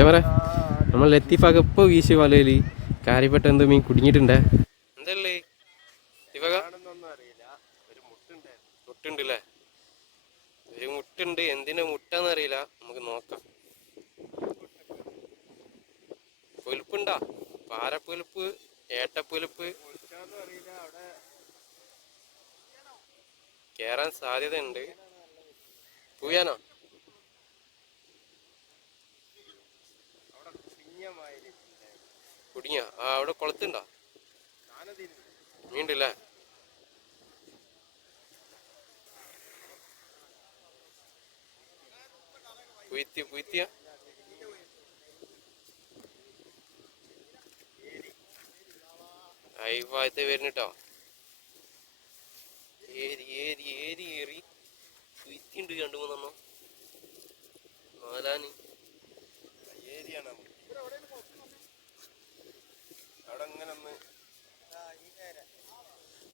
മച്ചവറ നമ്മൾ ലത്തീഫാക്ക് ഇപ്പോൾ വീശി വലയിൽ കാര്യപ്പെട്ട എന്തോ മീൻ കുടുങ്ങിയിട്ടുണ്ടേ. എന്തല്ലേ ഇവക മുട്ടുണ്ടല്ലേ? ഒരു മുട്ടുണ്ട്, എന്തിനാ മുട്ടാന്ന് അറിയില്ല, നമുക്ക് നോക്കാം. പൊലിപ്പുണ്ടാ? പാരപ്പൊലിപ്പ്, ഏട്ടപ്പൊലിപ്പ് കേറാൻ സാധ്യതയുണ്ട്. പൂയാനോ? കുടുങ്ങിയ അവിടെ കുളത്തുണ്ടോ? മീണ്ടല്ലേ? പുയ്ത്തിയ അയവായത്തെ വരുന്നുട്ടോ. ഏരി പുയ്ത്തിണ്ട് 2-3 നാലാന്.